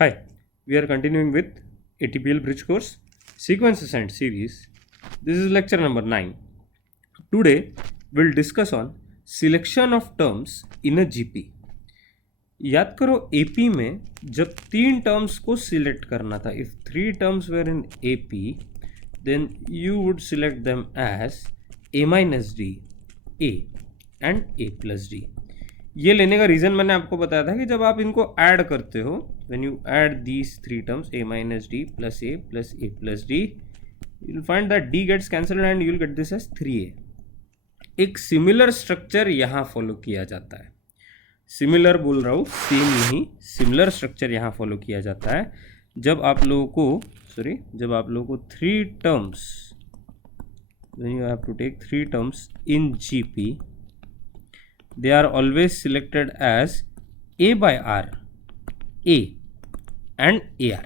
Hi, we are continuing with ATPL Bridge course Sequences and Series. This is lecture number 9. Today we'll discuss on selection of terms in a GP. याद करो AP में जब 3 terms को select करना था, if 3 terms were in AP, then you would select them as A minus D, A and A plus D. ये लेने का रीज़न मैंने आपको बताया था कि जब आप इनको ऐड करते हो, when you add these 3 terms A minus D plus A plus D, you'll find that D gets cancelled and you'll get this as 3A. एक सिमिलर स्ट्रक्चर यहाँ फॉलो किया जाता है. सिमिलर बोल रहा हूँ, सेम नहीं, सिमिलर स्ट्रक्चर यहाँ फॉलो किया जाता है जब आप लोगों को 3 terms, when you have to take 3 terms in GP, they are always selected as A by R, A and AR.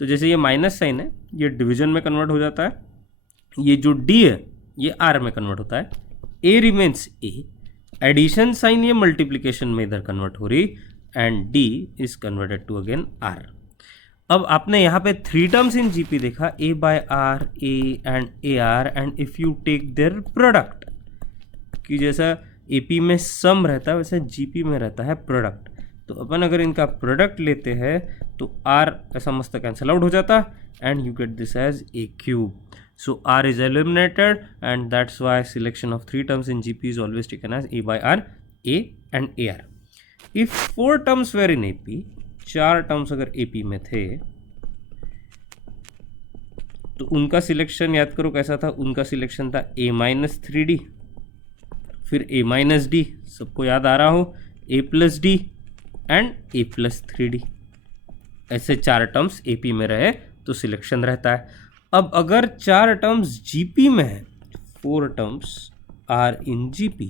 तो जैसे ये माइनस साइन है, ये डिवीजन में कन्वर्ट हो जाता है, ये जो D है ये R में कन्वर्ट होता है, A remains A, addition sign ये मल्टीप्लिकेशन में इधर कन्वर्ट हो रही, and D is converted to again R. अब आपने यहाँ पे 3 टर्म्स इन GP देखा, A by R, A and AR, and if you take their product, कि जैसा AP में सम रहता है वैसे GP में रहता है प्रोडक्ट. तो अपन अगर इनका प्रोडक्ट लेते हैं तो R ऐसा मस्त कैंसिल आउट हो जाता and you get this as A cube. So R is eliminated and that's why selection of 3 terms in GP is always taken as A by R, A and AR. If 4 terms were in AP, 4 terms अगर AP में थे तो उनका selection याद करो कैसा था. उनका सिलेक्शन था A minus 3D, फिर A minus D, सबको याद आ रहा हो, A plus D and A plus 3D. ऐसे 4 टर्म्स AP में रहे तो सिलेक्शन रहता है. अब अगर 4 टर्म्स GP में है, 4 terms are in GP,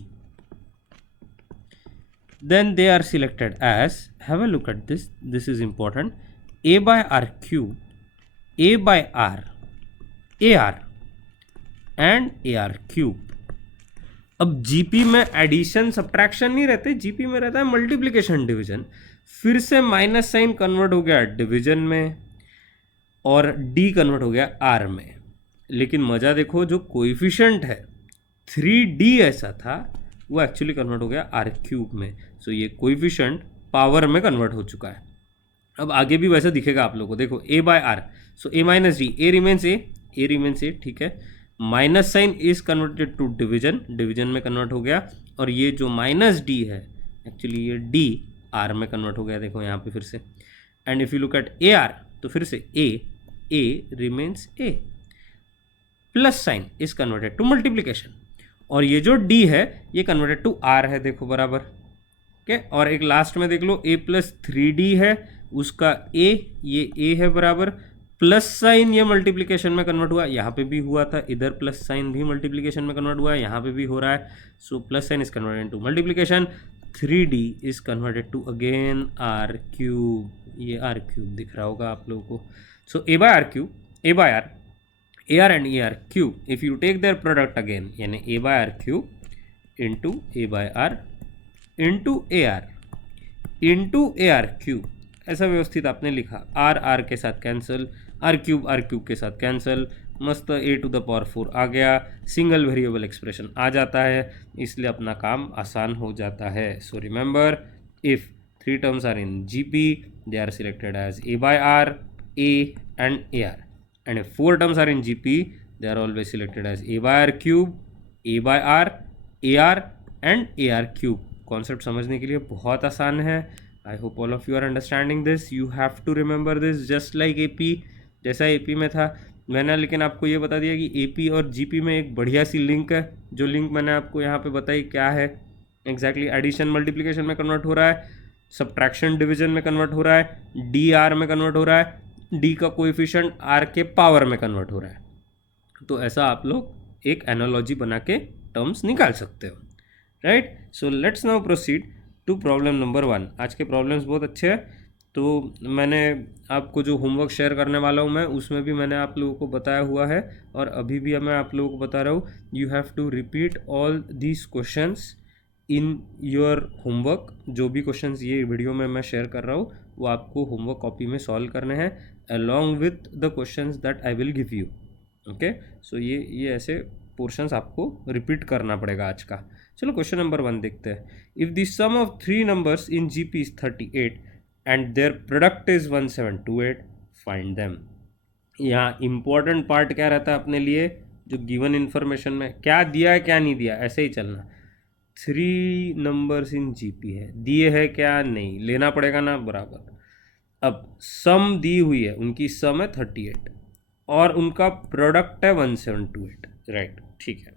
then they are selected as, have a look at this, this is important, A by R cube, A by R, AR and AR cube. अब GP में addition subtraction नहीं रहते, GP में रहता है multiplication division. फिर से minus sign convert हो गया डिवीजन में और D कन्वर्ट हो गया R में. लेकिन मज़ा देखो, जो कोएफिशिएंट है 3D ऐसा था वो एक्चुअली कन्वर्ट हो गया R क्यूब में. सो ये कोएफिशिएंट पावर में कन्वर्ट हो चुका है. अब आगे भी वैसा दिखेगा आप लोगों को, देखो A by R, so A minus D, A remains A, ठीक है. Minus sign is converted to division, division में कन्वर्ट हो गया, और ये जो माइनस D है एक्चुअली ये D R में कन्वर्ट हो गया, देखो यहाँ पे फिर से. And if you look at AR तो फिर से A remains A, plus sign is converted to multiplication, और ये जो D है ये कन्वर्टेड टू R है, देखो बराबर. ओके, और एक लास्ट में देख लो A प्लस 3D है, उसका A, ये A है बराबर, प्लस साइन ये मल्टीप्लिकेशन में कन्वर्ट हुआ, यहाँ पे भी हुआ था, इधर प्लस साइन भी मल्टीप्लिकेशन में कन्वर्ट हुआ है, यहाँ पे भी हो रहा है. So plus sign is converted to multiplication, 3D is converted to again R cube. ये R क्यूब दिख रहा होगा आप लोगों को. So A by R cube, A by R, AR and AR cube, if you take their product again, यानी A by R cube into A by R into AR into AR cube, ऐसा व्यवस्थित आपने लिखा. R के साथ cancel, R cube के साथ cancel, मस्त A to the power 4 आ गया, सिंगल वेरिएबल एक्सप्रेशन आ जाता है, इसलिए अपना काम आसान हो जाता है. So remember, if 3 terms are in GP, they are selected as A by R, A and AR, and if 4 terms are in GP, they are always selected as A by R cube, A by R, AR and AR cube. Concept समझने के लिए बहुत आसान है. I hope all of you are understanding this. You have to remember this just like AP, जैसा AP में था. मैंने लेकिन आपको ये बता दिया कि AP और GP में एक बढ़िया सी लिंक है, जो लिंक मैंने आपको यहाँ पे बताई क्या है एग्जैक्टली. एडिशन मल्टीप्लिकेशन में कन्वर्ट हो रहा है, सब्ट्रैक्शन डिवीजन में कन्वर्ट हो रहा है, D R में कन्वर्ट हो रहा है, D का कोएफिशिएंट R के पावर में कन्वर्ट हो रहा है. तो ऐसा आप लोग एक एनालॉजी बना के टर्म्स निकाल सकते हो, right. So let's now proceed to problem number 1. आज के प्रॉब्लम्स बहुत अच्छे हैं. तो मैंने आपको जो होमवर्क शेयर करने वाला हूँ मैं, उसमें भी मैंने आप लोगों को बताया हुआ है और अभी भी मैं आप लोगों को बता रहा हूँ. You have to repeat all these questions in your homework. जो भी क्वेश्चंस ये वीडियो में मैं शेयर कर रहा हूँ वो आपको होमवर्क कॉपी में सॉल्व करने हैं along with the questions that I will give you. Okay, so ये ऐसे पोर्शंस आपको रिपीट करना पड़ेगा आज का। चलो क्वेश्चन नंबर 1 देखते हैं। If the sum of 3 numbers in GP is 38 and their product is 1728, find them. यहाँ इंपॉर्टेंट पार्ट क्या रहता है अपने लिए, जो गिवन इन्फॉर्मेशन में क्या दिया है क्या नहीं दिया, ऐसे ही चलना। 3 नंबर्स इन जीपी है, दिए है क्या नहीं, लेना पड़ेगा ना बराबर। अब सम दी हुई है, उनकी सम है 38 और उनका प्रोडक्ट है 1728, राइट, ठीक है।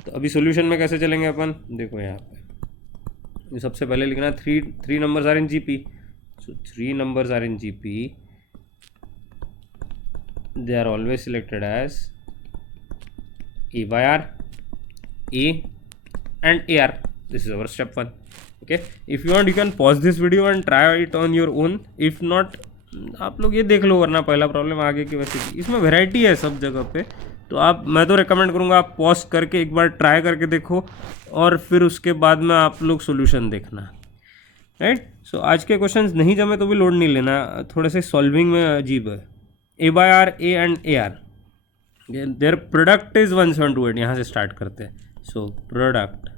तो अभी सॉल्यूशन में कैसे चलेंगे अपन, देखो यहाँ पे सबसे पहले लिखना three numbers are in GP. So 3 numbers are in GP, they are always selected as A by R, A and AR. This is our step 1. Okay, if you want you can pause this video and try it on your own. If not, आप लोग ये देख लो, वरना पहला problem आगे की वैसे की। इसमें वैरायटी है सब जगह पे, तो मैं तो रिकमेंड करूँगा आप पॉज करके एक बार ट्राई करके देखो और फिर उसके बाद में आप लोग सोल्यूशन देखना, राइट। सो आज के क्वेश्चंस नहीं जमे तो भी लोड नहीं लेना, थोड़े से सॉल्विंग में अजीब है। A by R, A and AR, their product is 1728, यहाँ से स्टार्ट करते हैं। So product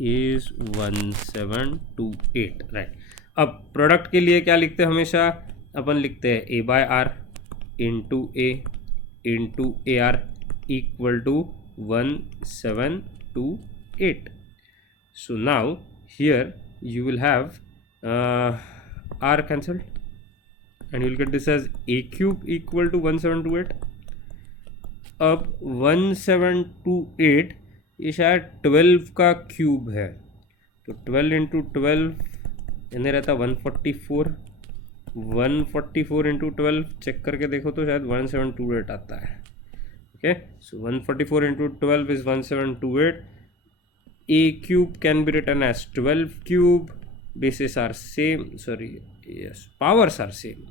is 1728, right. अब प्रोडक्ट के लिए क्या लिखते हैं हमेशा, अपन लिखते हैं A by R into A into AR equal to 1728। So now here you will have R cancelled and you will get this as A cube equal to 1728। अब 1728 ये शायद 12 का क्यूब है, तो 12 इंटू 12 यानी रहता 144। 144 इंटू 12 चेक करके देखो तो शायद 1728 आता है। Okay, so 144 into 12 is 1728। A cube can be written as 12 cube, bases are same, sorry yes, powers are same,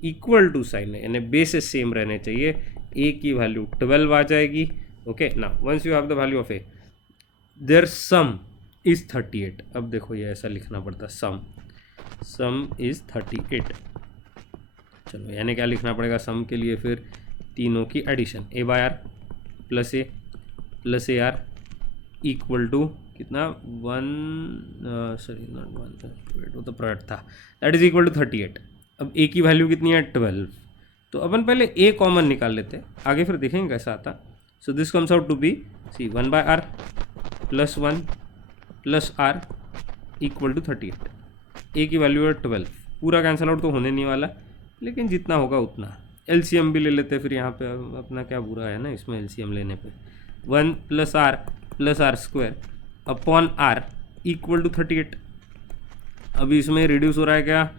equal to sign है, यानी बेसिस सेम रहने चाहिए। ए की वैल्यू 12 आ जाएगी। Okay, now once you have the value of A, their sum is 38। अब देखो ये ऐसा लिखना पड़ता, सम इज 38। चलो यानी क्या लिखना पड़ेगा सम के लिए, फिर तीनों की addition, A by R plus A R equal to कितना 1 सॉरी नॉट 1, वो तो प्रोडक्ट था, दैट इज इक्वल टू 38। अब ए की वैल्यू कितनी है 12, तो अपन पहले ए कॉमन निकाल लेते हैं, आगे फिर देखेंगे कैसा आता। So this comes out to be C 1 by R plus 1 plus R equal to 38। A की वैल्यू है 12, पूरा कैंसल आउट तो होने नहीं वाला, लेकिन जितना होगा उतना। एलसीएम भी ले लेते हैं फिर, यहाँ पे अपना क्या बुरा है ना इसमें एलसीएम लेने पे। 1 plus R square upon R equal to 38। अभी इसमें रिड्यूस हो रहा है क्या,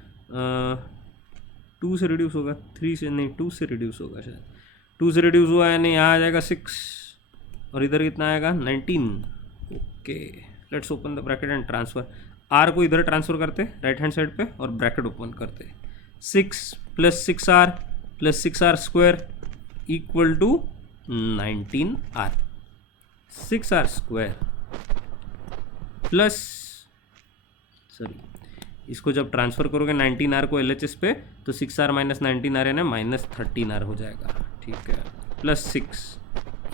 2 से रिड्यूस होगा, 3 से नहीं, 2 से रिड्यूस होगा शायद। 2 से रिड्यूस हुआ है, नहीं यहाँ आ जाएगा 6 और इधर कितना आएगा 19। Okay, let's open the bracket and transfer. R को इधर ट्रांसफर करते राइट हैंड साइड पे और ब्रैकेट ओपन करते। 6 plus 6r square equal to 19r। 6r square plus sorry इसको जब ट्रांसफ़र करोगे 19r को LHS पे तो 6r माइनस 19r है ना -13r हो जाएगा, ठीक है। Plus 6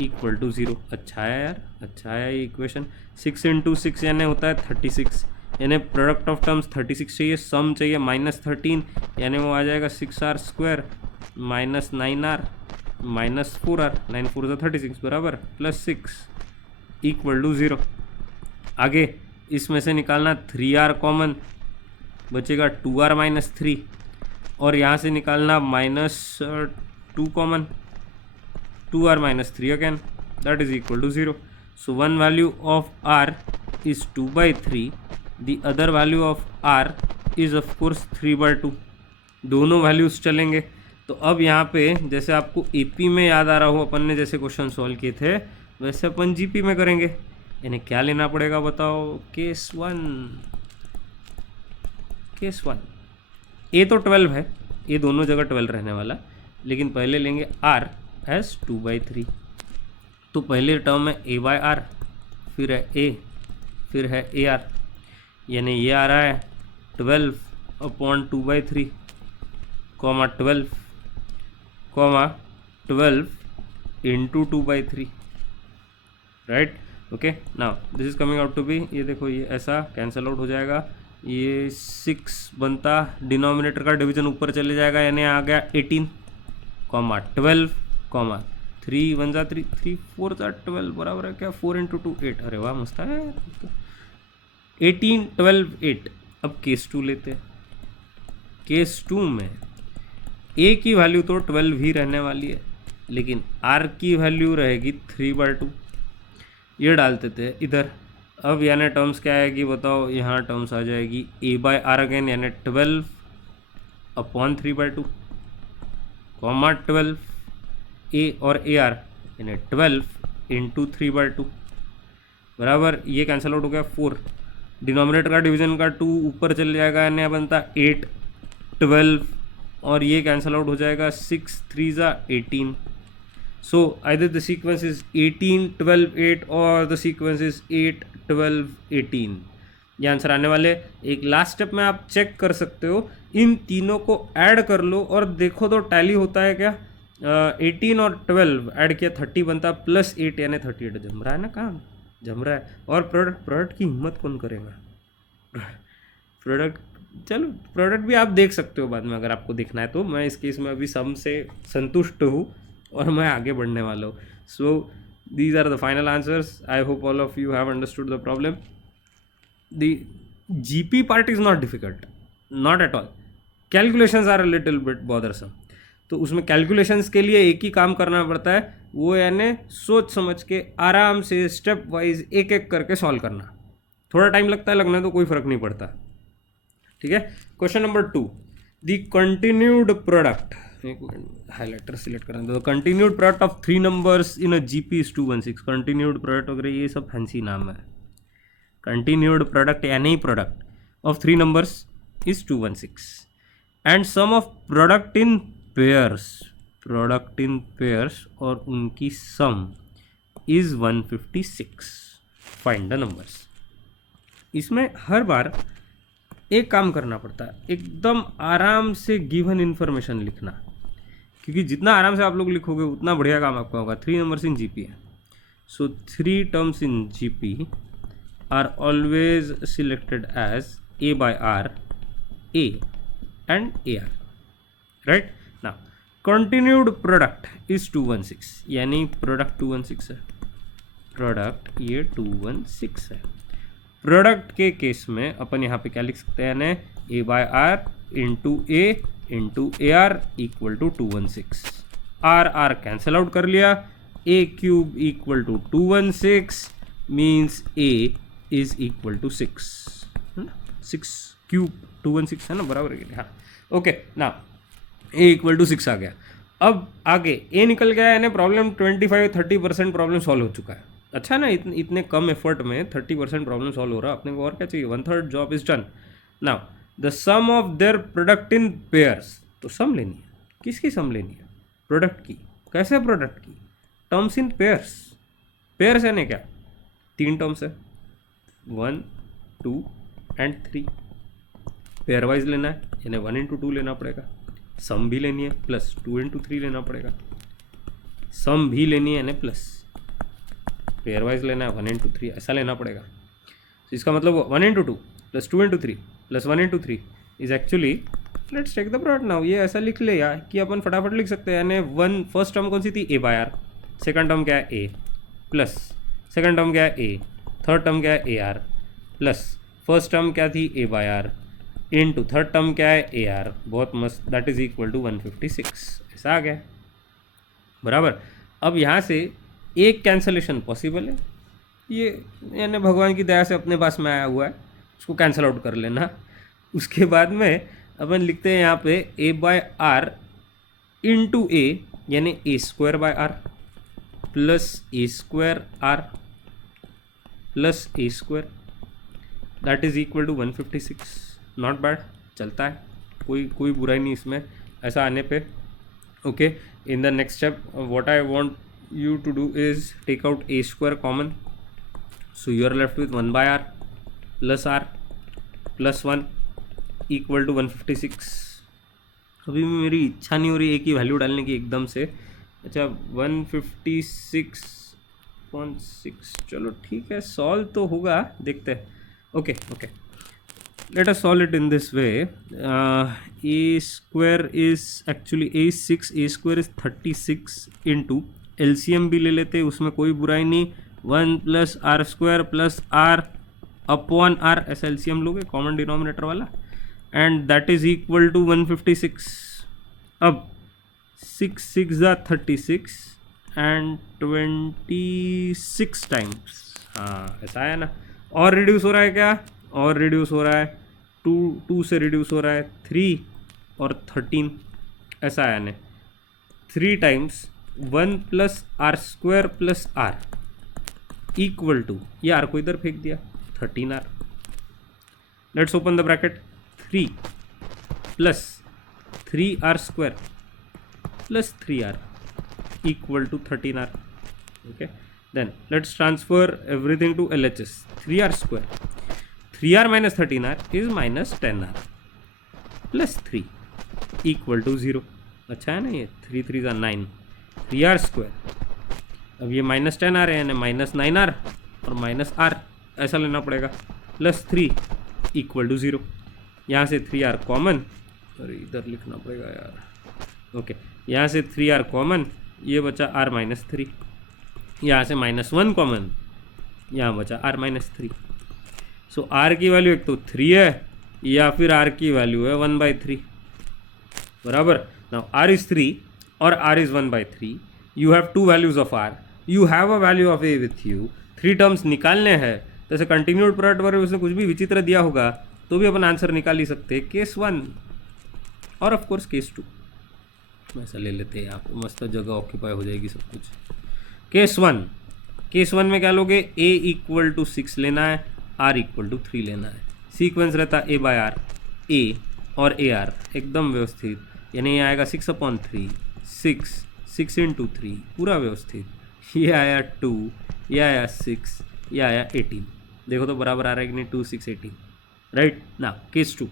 equal to 0। अच्छा है यार, अच्छा है ये इक्वेशन। 6 इंटू 6 यानी होता है 36, यानी प्रोडक्ट ऑफ टर्म्स 36 चाहिए, सम चाहिए -13, यानी वो आ जाएगा 6r square minus 9r minus 4r, 9 4 36 बराबर प्लस 6 इक्वल टू 0। आगे इसमें से निकालना 3r कॉमन, बचेगा 2r माइनस 3 और यहाँ से निकालना -2 common, 2r minus 3 again, that is equal to 0। So one value of r is 2/3, the other value of r is of course 3/2। दोनों वैल्यूज़ चलेंगे। तो अब यहाँ पे जैसे आपको AP में याद आ रहा हो अपन ने जैसे क्वेश्चन सॉल्व किए थे, वैसे अपन GP में करेंगे। इन्हें क्या लेना पड़ेगा बताओ, केस 1 ए तो 12 है, ये दोनों जगह 12 रहने वाला, लेकिन पहले लेंगे r एज 2/3। तो पहले टर्म में a बाय आर, फिर है a फिर है ए आर, यानी ये आ रहा है 12/2/3 comma 12 into 2/3, right. Okay, now this is coming out to be, ये देखो ये ऐसा कैंसल आउट हो जाएगा, ये 6 बनता, डिनोमिनेटर का डिवीजन ऊपर चले जाएगा, यानी आ गया 18 कॉमा 12 कॉमा 3 1 जा 3 3 4 जा 12 बराबर है क्या 4 इंटू 2 8। अरे वाह मस्त है, 18 12 8। अब केस 2 लेते हैं। केस 2 में ए की वैल्यू तो 12 ही रहने वाली है, लेकिन आर की वैल्यू रहेगी 3/2, ये डालते थे इधर। अब यानी टर्म्स क्या आएगी बताओ, यहाँ टर्म्स आ जाएगी a/r अगेन, यानी 12/3/2 कॉमा 12 ए और ए आर, यानी 12 इंटू 3/2 बराबर, ये कैंसिल आउट हो गया 4, डिनोमिनेटर का डिवीजन का 2 ऊपर चल जाएगा, यानी बनता 8 12, और ये कैंसिल आउट हो जाएगा 6 3 जा 18। So either the sequence is 18 12 8 or the sequence is 8 12 18, ये आंसर आने वाले। एक लास्ट स्टेप में आप चेक कर सकते हो, इन तीनों को ऐड कर लो और देखो तो टैली होता है क्या। 18 और 12 ऐड किया 30 बनता, प्लस 8 यानी 38। जम रहा है ना काम, जम रहा है। और प्रोडक्ट की हिम्मत कौन करेगा। प्रोडक्ट, चलो प्रोडक्ट भी आप देख सकते हो बाद में अगर आपको देखना है तो। मैं इस केस में अभी सम से संतुष्ट हूँ और मैं आगे बढ़ने वाला हूँ। So these are the final answers. I hope all of you have understood the problem. The GP part is not difficult, not at all. Calculations are a little bit bothersome, तो उसमें कैलकुलेशंस के लिए एक ही काम करना पड़ता है, वो यानी सोच समझ के आराम से स्टेप वाइज एक एक करके सॉल्व करना। थोड़ा टाइम लगता है, लगना तो कोई फ़र्क नहीं पड़ता, ठीक है। Question number 2, the continued product, एक मिनट हाईलाइटर सिलेक्ट करना दो। Continued product of 3 numbers in a GP is 216। Continued product वगैरह ये सब फैंसी नाम है। कंटिन्यूड प्रोडक्ट यानी product of 3 numbers is 216 and sum of product in pairs, product in pairs और उनकी sum is 156। Find the numbers. इसमें हर बार एक काम करना पड़ता है, एकदम आराम से गिवन इन्फॉर्मेशन लिखना, क्योंकि जितना आराम से आप लोग लिखोगे उतना बढ़िया काम आपका होगा। 3 नंबर्स इन जीपी है, so 3 terms in GP are always selected as a/r, a and ar, right. Now continued product is 216, यानी प्रोडक्ट 216 है, प्रोडक्ट ये 216 है। प्रोडक्ट के केस में अपन यहाँ पे क्या लिख सकते हैं, यानी a/r into A into A R equal to 216। R cancel out कर लिया, a³ equal to 216 means a is equal to 6, 6³ 216 है ना, बराबर है। हाँ ओके, ना a इक्वल टू 6 आ गया। अब आगे a निकल गया, यानी प्रॉब्लम 25-30% प्रॉब्लम सॉल्व हो चुका है। अच्छा ना, इतने कम एफर्ट में 30% प्रॉब्लम सॉल्व हो रहा है अपने को, और क्या चाहिए। 1/3 job is done. Now the sum of their product in pairs, तो सम लेनी है। किसकी सम लेनी है, प्रोडक्ट की। कैसे प्रोडक्ट की, टर्म्स इन पेयर्स। पेयर्स यानी क्या, 3 टर्म्स है, 1 2 एंड 3। पेयर वाइज लेना है, यानी 1 इंटू 2 लेना पड़ेगा। सम भी लेनी है, प्लस 2 इंटू 3 लेना पड़ेगा। सम भी लेनी है, यानी प्लस। पेयर वाइज लेना है, 1 इंटू 3 ऐसा लेना पड़ेगा। तो इसका मतलब 1 into 2 plus 2 into 3 plus 1 into 3 is actually, let's take the product now. ये ऐसा लिख ले यार कि अपन फटाफट लिख सकते हैं, यानी 1 फर्स्ट टर्म कौन सी थी, a/r, सेकंड टर्म क्या है a, प्लस सेकंड टर्म क्या है a, थर्ड टर्म क्या है ar, प्लस फर्स्ट टर्म क्या थी a/r इंटू थर्ड टर्म क्या है ar। बहुत मस्त, दैट इज इक्वल टू 156। ऐसा आ गया, बराबर। अब यहाँ से एक कैंसलेशन पॉसिबल है, ये यानी भगवान की दया से अपने पास में आया हुआ है, उसको कैंसिल आउट कर लेना। उसके बाद में अपन लिखते हैं यहाँ पे a/r इंटू a, यानी a²/r plus a²r plus a², that is equal to 156। Not bad, चलता है, कोई बुराई नहीं इसमें ऐसा आने पे। Okay, in the next step what I want you to do is take out a² common, so you are left with 1/r plus R plus 1 equal to 156। अभी भी मेरी इच्छा नहीं हो रही एक ही वैल्यू डालने की एकदम से। अच्छा 156.6, चलो ठीक है, सॉल्व तो होगा, देखते हैं। Okay okay, let us solve it in this way. A square is actually a 6, a square is 36 into LCM भी ले लेते, उसमें कोई बुराई नहीं, 1 plus R square plus R upon R, ऐसा LCM लोगे कॉमन डिनोमिनेटर वाला, and that is equal to 156। अब 6 6 36 एंड 26 टाइम्स, हाँ ऐसा है ना। और रिड्यूस हो रहा है क्या, और रिड्यूस हो रहा है, 2 से रिड्यूस हो रहा है 3 और 13, ऐसा है ना। 3 times 1 plus R square plus R equal to, ये आर को इधर फेंक दिया, 13r। Let's open the bracket, 3 plus 3r square plus 3r equal to 13r। Okay, then let's transfer everything to LHS। 3r square, 3r minus 13r is minus 10r plus 3 equal to 0। अच्छा है ना, ये 3 3 9, 3r square, अब ये minus 10 आ रहे हैं, minus 9r और minus r, ऐसा लेना पड़ेगा, प्लस 3 इक्वल टू 0। यहाँ से 3r कॉमन, और इधर लिखना पड़ेगा यार। ओके, यहाँ से 3r कॉमन, ये बचा r माइनस 3, यहाँ से माइनस 1 कॉमन, यहाँ बचा r माइनस 3। सो r की वैल्यू एक तो 3 है, या फिर r की वैल्यू है 1/3, बराबर। नाउ r इज 3 और r is 1/3, you have 2 values of r, you have a value of a with you, 3 terms निकालने हैं, जैसे कंटिन्यूड प्रोडक्ट वगैरह उसने कुछ भी विचित्र दिया होगा तो भी अपन आंसर निकाल ही सकते हैं, केस 1 और ऑफ कोर्स केस 2। ऐसा ले लेते हैं, यहाँ पे मस्त जगह ऑक्यूपाई हो जाएगी सब कुछ। केस 1, केस 1 में क्या लोगे, a इक्वल टू 6 लेना है, r इक्वल टू 3 लेना है, सीक्वेंस रहता है a/r, a और ar एकदम व्यवस्थित, यानी ये आएगा 6/3, 6 इंटू 3 पूरा व्यवस्थित, ये आया 2, ये आया 6, ये आया 18, देखो तो बराबर आ रहा है कि नहीं, 2 6 18, राइट ना। केस 2,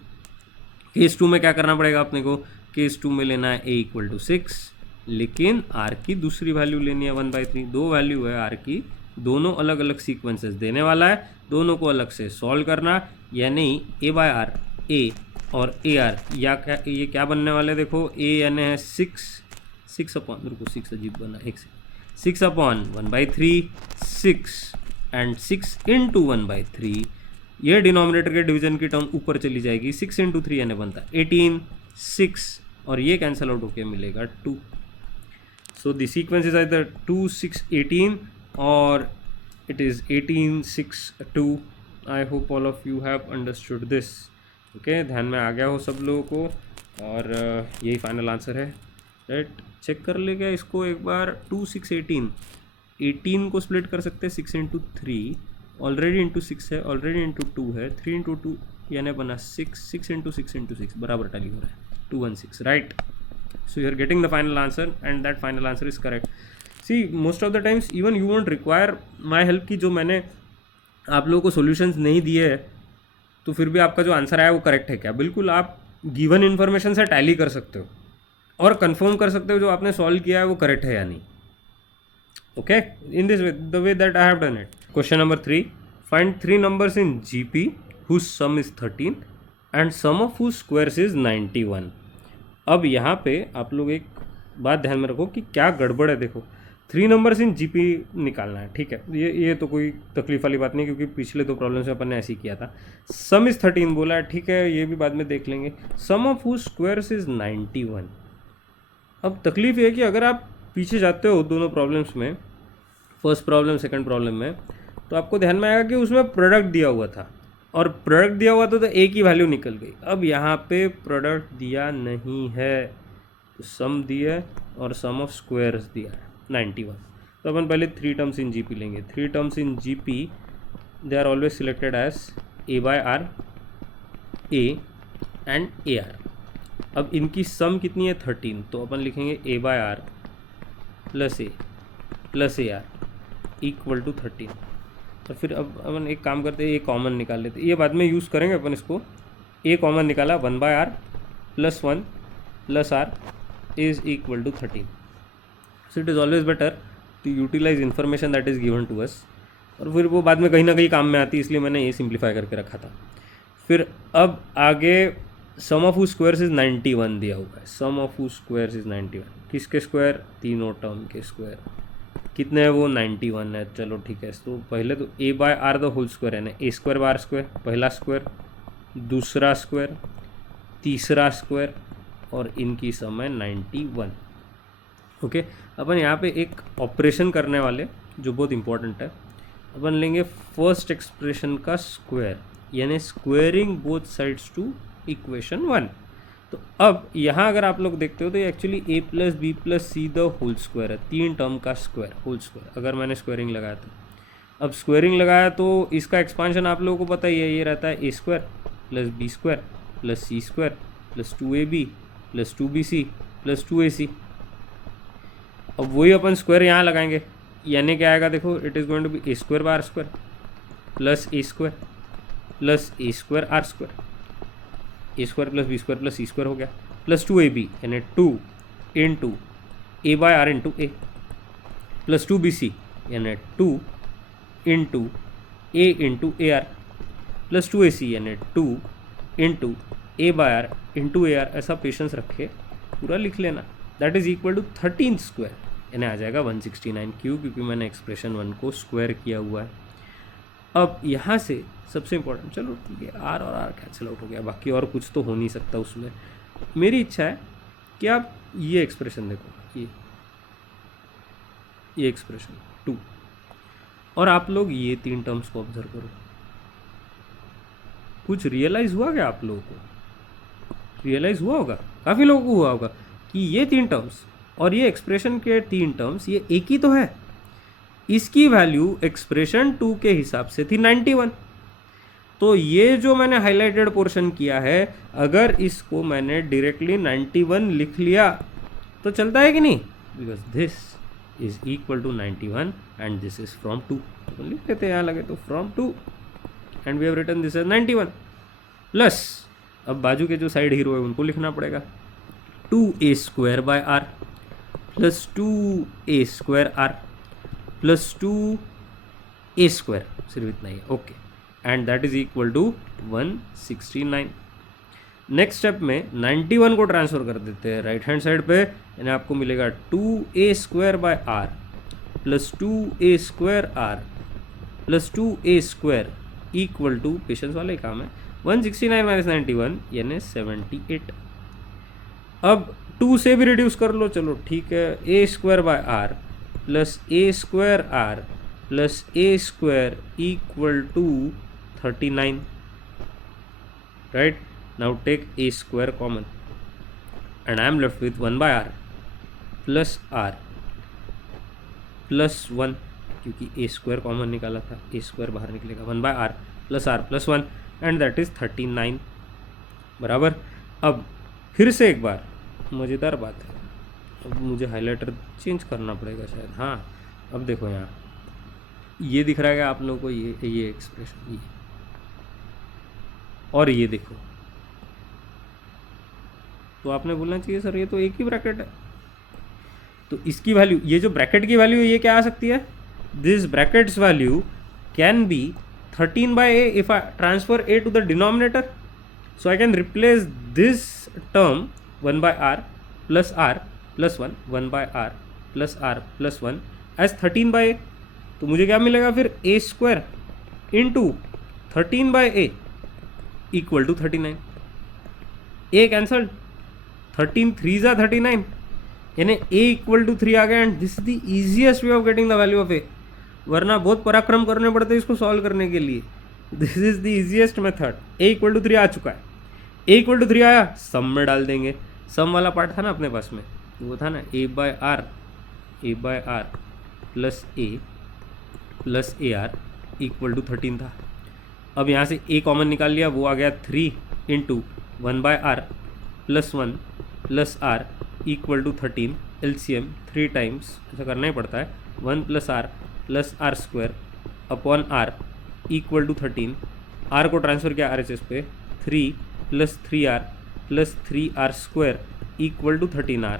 केस 2 में क्या करना पड़ेगा अपने को, केस 2 में लेना है a इक्वल टू 6, लेकिन r की दूसरी वैल्यू लेनी है 1/3, 2 वैल्यू है r की, दोनों अलग अलग सीक्वेंसेस देने वाला है, दोनों को अलग से सॉल्व करना, यानी a/r a और ar, या क्या ये क्या बनने वाले, देखो a यानी है 6 अपॉन, मेरे को 6 अजीब बना, एक से 6 अपॉन 1/3, 6 एंड 6 इंटू 1/3, ये डिनोमिनेटर के डिवीजन की टर्म ऊपर चली जाएगी, 6 इंटू 3 यानी बनता है 18, 6 और ये कैंसिल आउट होके मिलेगा 2। So the sequence is either 2 6 18 और it is 18 6 2। I hope all of you have understood this। Okay, ध्यान में आ गया हो सब लोगों को, और यही फाइनल आंसर है, राइट। चेक कर ले गया इसको एक बार, 2 6 18 को स्प्लिट कर सकते हैं 6 इंटू 3, ऑलरेडी इंटू 6 है, ऑलरेडी इंटू 2 है, 3 इंटू 2 यानी बना 6 इंटू 6 बराबर टैली हो रहा है 216, right. So you are getting the final answer and that final answer is correct. See most of the times even you won't require my help की, जो मैंने आप लोगों को सॉल्यूशंस नहीं दिए है तो फिर भी आपका जो आंसर आया वो करेक्ट है क्या, बिल्कुल आप गिवन इन्फॉर्मेशन से टैली कर सकते हो और कंफर्म कर सकते हो जो आपने सॉल्व किया है वो करेक्ट है या नहीं। Okay, in this way, the way that I have done it. Question number 3, find 3 numbers in GP whose sum is 13 and sum of whose squares is 91। अब यहाँ पे आप लोग एक बात ध्यान में रखो कि क्या गड़बड़ है। देखो 3 नंबर्स इन GP निकालना है, ठीक है, ये तो कोई तकलीफ वाली बात नहीं, क्योंकि पिछले 2 प्रॉब्लम्स में अपन ने ऐसे ही किया था। सम इज़ 13 बोला है, ठीक है, ये भी बाद में देख लेंगे। सम ऑफ हुज स्क्वायर्स इज़ 91। अब तकलीफ ये है कि अगर आप पीछे जाते हो दोनों प्रॉब्लम्स में, फर्स्ट प्रॉब्लम सेकंड प्रॉब्लम में, तो आपको ध्यान में आएगा कि उसमें प्रोडक्ट दिया हुआ था, और प्रोडक्ट दिया हुआ था तो a की वैल्यू निकल गई। अब यहाँ पे प्रोडक्ट दिया नहीं है, तो सम दिया है और सम ऑफ स्क्वायर्स दिया है 91। तो अपन पहले 3 टर्म्स इन GP लेंगे। 3 terms in GP they are always selected as a/r, a and ar। अब इनकी सम कितनी है 13, तो अपन लिखेंगे a/r plus a plus ar equal to 13। तो फिर अब अपन एक काम करते हैं, ए कॉमन निकाल लेते हैं, ये बाद में यूज़ करेंगे अपन इसको। ए कॉमन निकाला, 1/r + 1 + r is equal to 13। So it is always better to utilise information that is given to us, और फिर वो बाद में कहीं ना कहीं काम में आती है, इसलिए मैंने ये सिंप्लीफाई करके रखा था। फिर अब आगे सम ऑफ स्क्वायर्स इज 91 दिया हुआ है। सम ऑफ स्क्वायर्स इज 91, किसके स्क्वायर? तीनों टर्म के स्क्वायर। कितने हैं वो? 91 है। चलो ठीक है, तो पहले तो a/r द होल स्क्वायर है ना, a²/r², पहला स्क्वायर, दूसरा स्क्वायर, तीसरा स्क्वायर, और इनकी सम है 91। ओके, अपन यहाँ पे एक ऑपरेशन करने वाले जो बहुत इंपॉर्टेंट है। अपन लेंगे फर्स्ट एक्सप्रेशन का स्क्वायर, यानी squaring both sides to equation 1। तो अब यहाँ अगर आप लोग देखते हो तो ये actually a + b + c the whole square है, 3 टर्म का स्क्वायर, होल स्क्वायर। अगर मैंने स्क्वेयरिंग लगाया तो, अब स्क्वेयरिंग लगाया तो इसका एक्सपांशन आप लोगों को पता ही है, ये रहता है a² + b² + c² + 2ab + 2bc + 2ac। अब वही अपन स्क्वायर यहाँ लगाएंगे, यानी क्या आएगा देखो, it is going to be a² / r² + a² + a² r², a² + b² + c² हो गया, + 2ab यानी 2 × a/r × a + 2bc यानी 2 × a × ar + 2ac यानी 2 × a/r × ar। ऐसा पेशेंस रखे, पूरा लिख लेना। That is equal to 13 square, यानी आ जाएगा 169। क्यों? क्योंकि मैंने एक्सप्रेशन 1 को स्क्वायर किया हुआ है। अब यहाँ से सबसे इम्पोर्टेंट, चलो ठीक है, आर और आर कैंसिल आउट हो गया, बाकी और कुछ तो हो नहीं सकता उसमें। मेरी इच्छा है कि आप ये एक्सप्रेशन देखो, ये एक्सप्रेशन 2, और आप लोग ये 3 टर्म्स को ऑब्जर्व करो। कुछ रियलाइज़ हुआ क्या आप लोगों को? रियलाइज़ हुआ होगा, काफ़ी लोगों को हुआ होगा कि ये 3 टर्म्स और ये एक्सप्रेशन के 3 टर्म्स ये एक ही तो है। इसकी वैल्यू एक्सप्रेशन 2 के हिसाब से थी 91। तो ये जो मैंने हाईलाइटेड पोर्शन किया है, अगर इसको मैंने डायरेक्टली 91 लिख लिया तो चलता है कि नहीं? Because this is equal to 91 and this is from 2। तो लिख लेते हैं, यहाँ लगे तो from 2 and we have written this as 91 plus, अब बाजू के जो साइड हीरो है उनको लिखना पड़ेगा, 2a² / r + 2a² r + 2a², सिर्फ इतना ही है। Okay, and that is equal to 169। Next step में 91 को ट्रांसफर कर देते हैं राइट हैंड साइड पे, यानी आपको मिलेगा 2a² / r + 2a² r + 2a² equal to, patience वाला ही काम है, 169 - 91 यानी 78। अब 2 से भी रिड्यूस कर लो, चलो ठीक है, a² / r + a² r + a² equal to 39, right? Now take a² common and I am left with 1/r + r + 1, क्योंकि a² कॉमन निकाला था, a² बाहर निकलेगा, 1/r + r + 1 and that is 39 बराबर। अब फिर से एक बार मज़ेदार बात है, अब मुझे हाइलाइटर चेंज करना पड़ेगा शायद। हाँ, अब देखो यहाँ ये दिख रहा है आप लोगों को, ये एक्सप्रेशन, ये और ये देखो, तो आपने बोलना चाहिए सर ये तो एक ही ब्रैकेट है। तो इसकी वैल्यू, ये जो ब्रैकेट की वैल्यू है ये क्या आ सकती है? This brackets value can be 13/a if I transfer a to the denominator. So I can replace this term 1/r + r + 1, 1/r + r + 1 as 13/a। तो मुझे क्या मिलेगा फिर? a² × 13/a equal to 39। a cancelled, 13 3 = 39, यानी a equal to 3 आ गया। And this is the easiest way of getting the value of a, वरना बहुत पराक्रम करने पड़ते हैं इसको सॉल्व करने के लिए। This is the easiest method. a equal to 3 आ चुका है, a इक्वल टू 3 आया, सम में डाल देंगे। सम वाला पार्ट था ना अपने पास में, वो था ना a/r + a + ar equal to 13 था। अब यहाँ से a कॉमन निकाल लिया, वो आ गया 3 × 1/r + 1 + r equal to 13। LCM 3 times ऐसा करना ही पड़ता है, 1 + r + r² upon R equal to 13, R को ट्रांसफ़र किया आर एच एस पे, 3 plus 3r plus 3r² equal to 13r,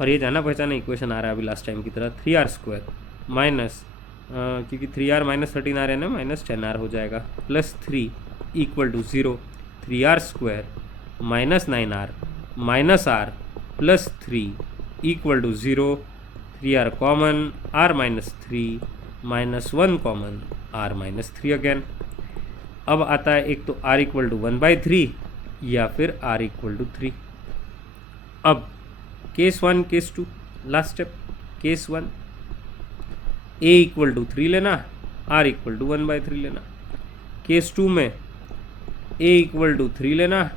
और ये जाना पहचाना इक्वेशन आ रहा है अभी लास्ट टाइम की तरह, 3r² माइनस क्योंकि 3r माइनस 13r है ना, माइनस 10r हो जाएगा, plus 3 equal to 0, 3r² minus 9r minus r plus 3 equal to 0, 3r common, r minus 3 minus 1 common, r minus 3 again. अब आता है एक तो r इक्वल टू 1/3 या फिर r इक्वल टू 3। अब case 1 case 2 last step, case 1 a equal to 3 लेना, r equal to 1/3 लेना। केस 2 में a इक्वल टू 3 लेना,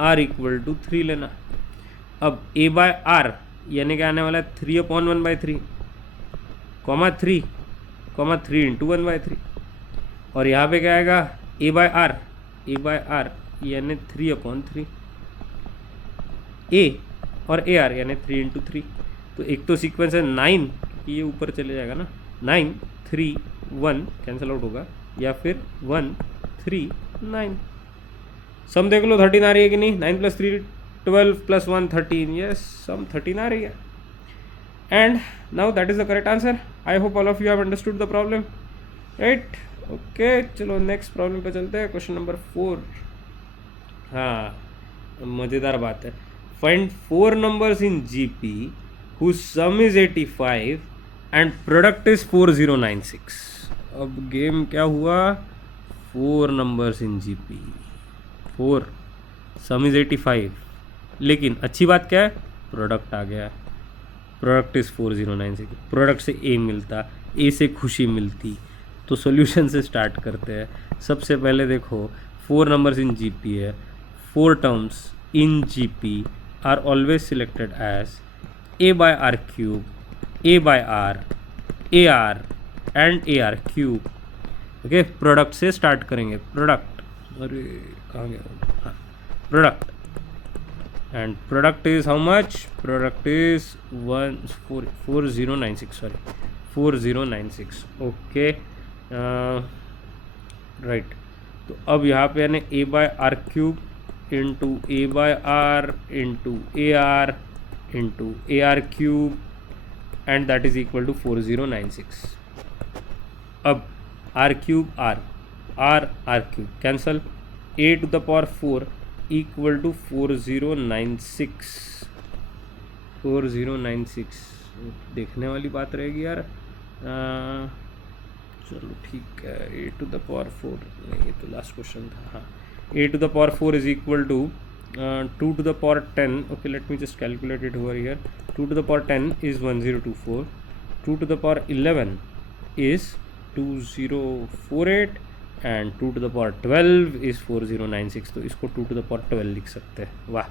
r इक्वल टू 3 लेना। अब a बाय r यानी क्या आने वाला है, 3/1/3 कॉमा 3 इंटू 1/3, और यहाँ पे क्या आएगा, a बाय r यानी 3/3, a और ar यानी 3 इंटू 3। तो एक तो सीक्वेंस है 9, ये ऊपर चले जाएगा ना, 9 3 1 कैंसिल आउट होगा, या फिर 1 3 9। सम देख लो 13 आ रही है कि नहीं, 9 + 3 12 + 1 13, यस सम 13 आ रही है। And now that is the correct answer. I hope all of you have understood the problem, right. Okay चलो नेक्स्ट प्रॉब्लम पे चलते हैं, क्वेश्चन नंबर 4। हाँ मज़ेदार बात है, find 4 numbers in GP whose sum is 85 and product is 4096। अब game क्या हुआ, 4 numbers in GP, 4 some is 85, लेकिन अच्छी बात क्या है, प्रोडक्ट आ गया, प्रोडक्ट इज़ 4096, प्रोडक्ट से ए मिलता, ए से खुशी मिलती। तो सॉल्यूशन से स्टार्ट करते हैं। सबसे पहले देखो 4 नंबर्स इन जीपी है, 4 terms in GP are always selected as a by r cube, a by r, ar and ar cube। Okay product से स्टार्ट करेंगे, प्रोडक्ट, अरे कहाँ गया, हाँ product, and product is how much, product is 4096, sorry 4096। Okay right. तो अब यहाँ पे यानी a by r cube into a by r into ar into AR cube and that is equal to 4096। अब R cube R cube cancel, a to the power 4 equal to 4096। देखने वाली बात रहेगी यार, चलो ठीक है, a to the power 4 नहीं, ये तो लास्ट क्वेश्चन था। हाँ a to the power 4 is equal to 2 to the power 10, okay let me just calculate it over here, 2 to the power 10 is 1024, 2 to the power 11 is 2048 and 2 to the power 12 is 4096। तो इसको 2 to the power 12 लिख सकते हैं, वाह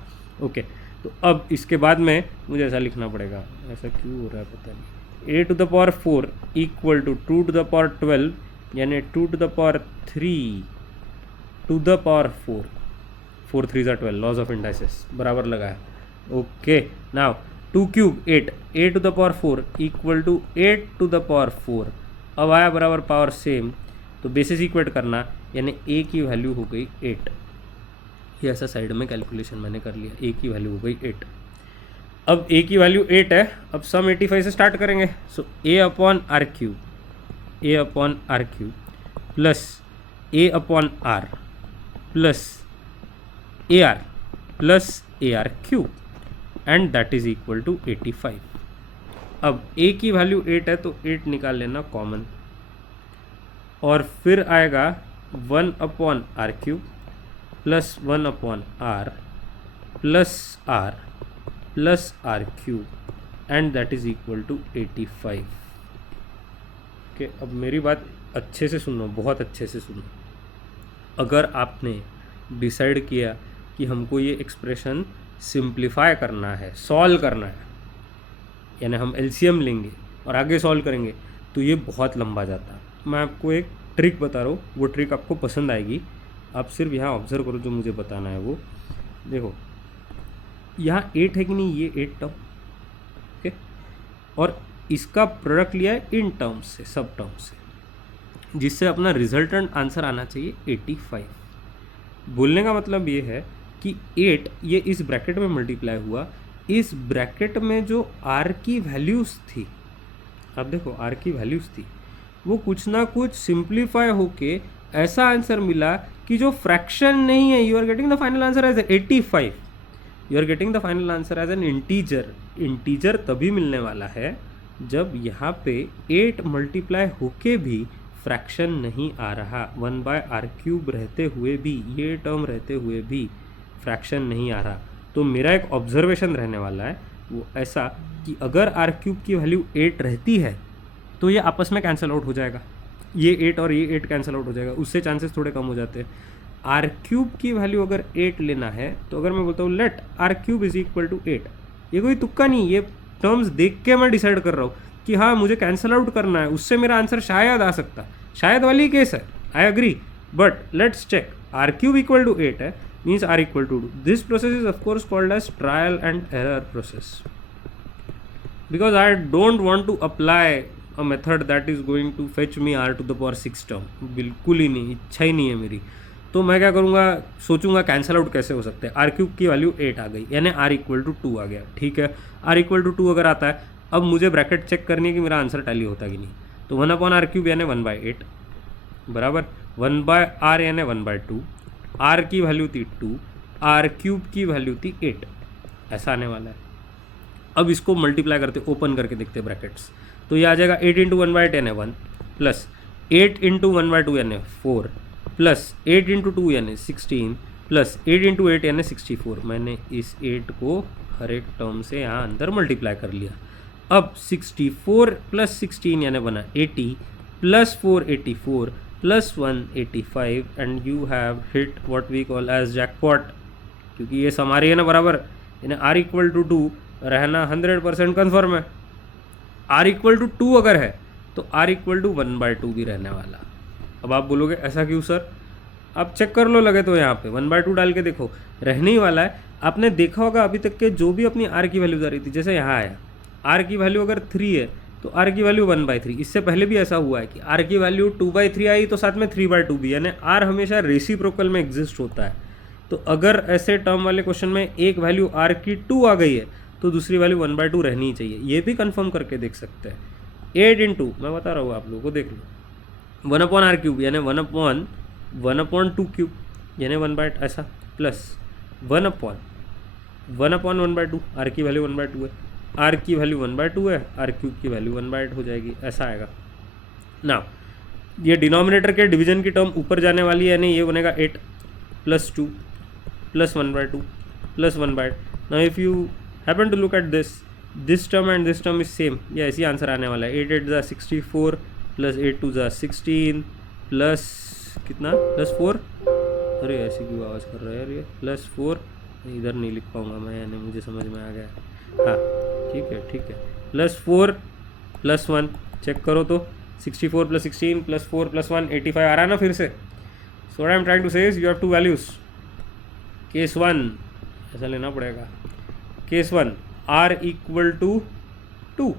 okay. तो अब इसके बाद में मुझे ऐसा लिखना पड़ेगा, ऐसा क्यों हो रहा है पता नहीं, a to the power 4 equal to 2 to the power 12 यानी 2 to the power 3 to the power 4, 4 3 are 12, laws of indices बराबर लगा है। Okay now 2 cube 8, a to the power 4 equal to 8 to the power 4। अब आया बराबर power same, तो bases equate करना, यानी a की वैल्यू हो गई 8। ये ऐसा साइड में कैलकुलेशन मैंने कर लिया, a की वैल्यू हो गई 8। अब a की वैल्यू 8 है, अब सम 85 से स्टार्ट करेंगे। So a upon r cube plus a upon r plus AR plus AR cube and that is equal to 85। अब A की वैल्यू 8 है तो 8 निकाल लेना कॉमन, और फिर आएगा 1 upon R cube plus 1 upon R plus R cube and that is equal to 85। Okay अब मेरी बात अच्छे से सुनो, बहुत अच्छे से सुनो। अगर आपने डिसाइड किया कि हमको ये एक्सप्रेशन सिंप्लीफाई करना है, सॉल्व करना है, यानी हम एलसीएम लेंगे और आगे सॉल्व करेंगे, तो ये बहुत लंबा जाता है। मैं आपको एक ट्रिक बता रहा हूँ, वो ट्रिक आपको पसंद आएगी। आप सिर्फ यहाँ ऑब्जर्व करो, जो मुझे बताना है वो देखो। यहाँ 8 है कि नहीं, ये 8 टर्म, ओके, और इसका प्रोडक्ट लिया है इन टर्म्स से, सब टर्म्स से, जिससे अपना रिजल्टेंट आंसर आना चाहिए 85। बोलने का मतलब ये है कि 8 ये इस ब्रैकेट में मल्टीप्लाई हुआ, इस ब्रैकेट में जो r की वैल्यूज़ थी, अब देखो r की वैल्यूज़ थी, वो कुछ ना कुछ सिंप्लीफाई होके ऐसा आंसर मिला कि जो फ्रैक्शन नहीं है। You are getting the final answer as 85, you are getting the final answer as an integer. Integer तभी मिलने वाला है जब यहाँ पे 8 मल्टीप्लाई होके भी फ्रैक्शन नहीं आ रहा, 1/r³ रहते हुए भी, ये टर्म रहते हुए भी फ्रैक्शन नहीं आ रहा। तो मेरा एक ऑब्जर्वेशन रहने वाला है वो ऐसा कि अगर r³ की वैल्यू 8 रहती है तो ये आपस में कैंसिल आउट हो जाएगा, ये 8 और ये 8 कैंसिल आउट हो जाएगा, उससे चांसेस थोड़े कम हो जाते हैं। r³ की वैल्यू अगर 8 लेना है तो अगर मैं बोलता हूँ late r³ is equal to 8, ये कोई तुक्का नहीं, ये टर्म्स देख के मैं डिसाइड कर रहा हूँ कि हाँ मुझे कैंसिल आउट करना है, उससे मेरा आंसर शायद आ सकता, शायद वाली केस है, I agree, but let's check. r³ equal to 8 है, means r equal to 2। This process is of course called as trial and error process, because I don't want to apply a method that is going to fetch me r to the power 6 term, बिल्कुल ही नहीं, इच्छा ही नहीं है मेरी। तो मैं क्या करूँगा, सोचूंगा कैंसिल आउट कैसे हो सकते हैं। r³ की वैल्यू 8 आ गई, यानी r इक्वल टू 2 आ गया, ठीक है। r इक्वल टू 2 अगर आता है, अब मुझे ब्रैकेट चेक करनी है कि मेरा आंसर टैली होता कि नहीं। तो 1/r³ यानी 1/8 बराबर 1/r यानी 1/2, r की वैल्यू थी 2, r³ की वैल्यू थी 8, ऐसा आने वाला है। अब इसको मल्टीप्लाई करते, ओपन करके देखते ब्रैकेट्स, तो ये आ जाएगा 8 इंटू 1/8 यानी 1, प्लस 8 इंटू 1/2 यानी 4, प्लस 8 इंटू 2 यानी 16, प्लस 8 इंटू 8 यानी 64। मैंने इस 8 को हर एक टर्म से यहाँ अंदर मल्टीप्लाई कर लिया। अब 64 प्लस 16 यानी बना 80, plus 4 84, plus 1 85, and you have hit what we call as jackpot, क्योंकि ये हमारी है ना बराबर, यानी r इक्वल टू 2 रहना 100% कन्फर्म है। r इक्वल टू 2 अगर है तो r इक्वल टू 1/2 भी रहने वाला। अब आप बोलोगे ऐसा क्यों सर, आप चेक कर लो, लगे तो यहाँ पे 1/2 डाल के देखो, रहने ही वाला है। आपने देखा होगा अभी तक के जो भी अपनी r की वैल्यूज आ रही थी, जैसे यहाँ आया r की वैल्यू अगर 3 है तो r की वैल्यू 1/3, इससे पहले भी ऐसा हुआ है कि r की वैल्यू 2/3 आई तो साथ में 3/2 भी, यानी r हमेशा रेसिप्रोकल में एग्जिस्ट होता है। तो अगर ऐसे टर्म वाले क्वेश्चन में एक वैल्यू r की 2 आ गई है तो दूसरी वैल्यू 1/2 रहनी ही चाहिए, ये भी कंफर्म करके देख सकते हैं। 8 इंटू, मैं बता रहा हूँ आप लोगों को, देख लो 1/r³ यानी 1/2³ यानी 1/, ऐसा, प्लस 1/1/2, r की वैल्यू 1/2 है, r की वैल्यू 1/2 है, r³ की वैल्यू 1/8 हो जाएगी, ऐसा आएगा ना। ये डिनोमिनेटर के डिवीजन की टर्म ऊपर जाने वाली है, यानी ये बनेगा 8 plus 2 plus 1/2 plus 1/8। Now if you happen to look at this term and this term is same, ये ऐसी आंसर आने वाला है। 8 8 ज़ा 64 प्लस 8 2 ज़ा 16 प्लस कितना, प्लस 4, अरे ऐसी क्यों आवाज़ कर रहा है यार ये, प्लस 4, इधर नहीं लिख पाऊँगा मैं, यानी मुझे समझ में आ गया, हाँ ठीक है, प्लस 4 प्लस 1, चेक करो तो 64 प्लस 16 प्लस 4 प्लस 1 85 आ रहा है ना फिर से। So what I am trying to say is you have two values. Case 1 ऐसा लेना पड़ेगा, case 1 r equal to 2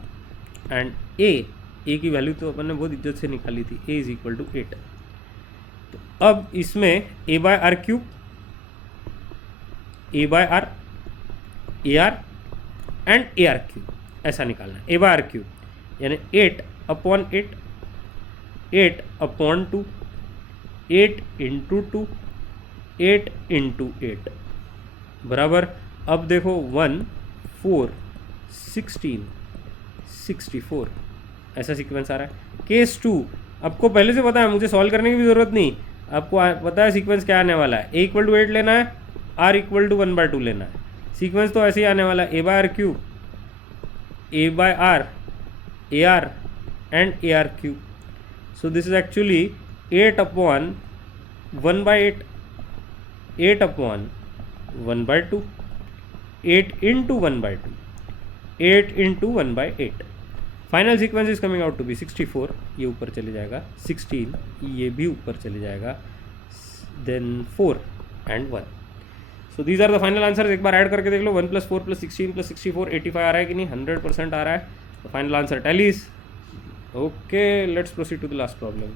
and a की वैल्यू तो अपन ने बहुत इज्जत से निकाली थी, a इज इक्वल टू 8। तो अब इसमें a/r³, a/r, ar and ar³ ऐसा निकालना है। a/r³ यानी 8/8, 8/2, 8 इंटू 2, 8 इंटू 8 बराबर, अब देखो 1 4 16 64, ऐसा सीक्वेंस आ रहा है। केस 2 आपको पहले से पता है, मुझे सॉल्व करने की भी ज़रूरत नहीं, आपको पता है सीक्वेंस क्या आने वाला है। a इक्वल टू 8 लेना है, r इक्वल टू 1/2 लेना है। सीक्वेंस तो ऐसे ही आने वाला है, a/r³, a/r, ar and ar³। So this is actually 8/1/8, 8/1/2, 8 into 1/2, 8 into 1/8। Final sequence is coming out to be 64, ये ऊपर चले जाएगा, 16 ये भी ऊपर चले जाएगा, then 4 and 1। So these are the final answers. एक बार ऐड करके देख लो, 1 + 4 + 16 + 64 85 आ रहा है कि नहीं, 100% आ रहा है। Final answer tallies. Okay, let's proceed to the last problem.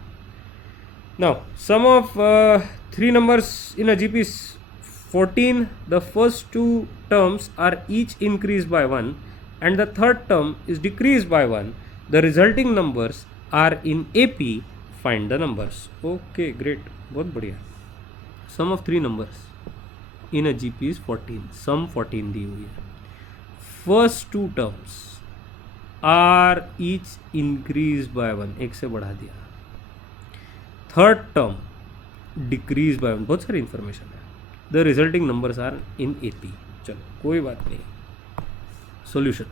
Now, sum of three numbers in a GP is 14. The first two terms are each increased by 1 and the third term is decreased by 1. The resulting numbers are in AP. Find the numbers. Okay, great. बहुत बढ़िया. Sum of three numbers in a GP is 14. Sum 14 दी हुई है. First two terms are each increased by 1. एक से बढ़ा दिया. Third term decrease by 1. बहुत सारी इंफॉर्मेशन है. The resulting numbers are in AP. चलो कोई बात नहीं. Solution.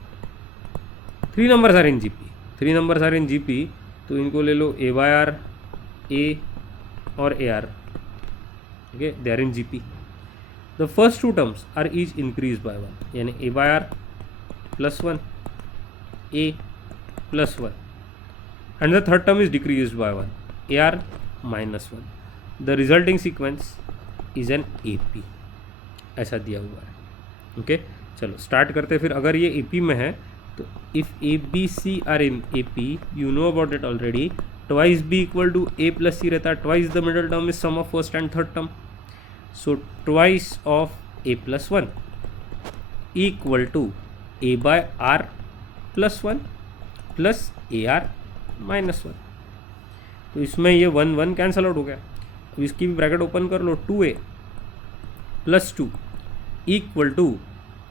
Three numbers are in GP. Three numbers are in GP, तो इनको ले लो A बाय R, A और AR. Okay, they are in GP. The first two terms are each increase by 1, यानी A by R plus 1, A plus 1 and the third term is decrease by 1, AR -1. The resulting sequence is an AP. ऐसा दिया हुआ है. Okay, चलो start करते. फिर अगर ये AP में है तो if ABC are in AP, you know about it already. Twice B equal to A plus C रहता है. Twice the middle term is sum of first and third term. So twice of A plus 1 equal to A by R plus 1 plus AR -1. तो इसमें ये 1 1 cancel out हो गया. तो इसकी भी ब्रैकेट ओपन कर लो. 2A प्लस 2 इक्वल टू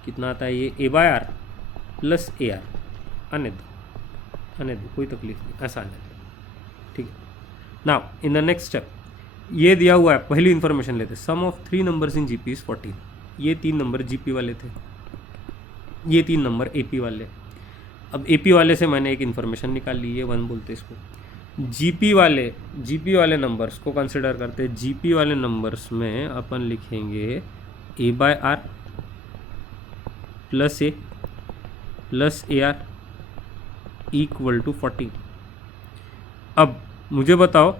कितना आता है ये A by R plus AR. आने दो कोई तकलीफ नहीं, ऐसा आने दो. ठीक है. Now in the next step ये दिया हुआ है. पहली इन्फॉर्मेशन लेते. Sum of three numbers in GP is 14. ये तीन नंबर GP वाले थे, ये तीन नंबर AP वाले. अब AP वाले से मैंने एक इन्फॉर्मेशन निकाल ली. ये 1 बोलते इसको. GP वाले नंबर्स को कंसिडर करते हैं. GP वाले नंबर्स में अपन लिखेंगे A by R plus A plus AR equal to 14. अब मुझे बताओ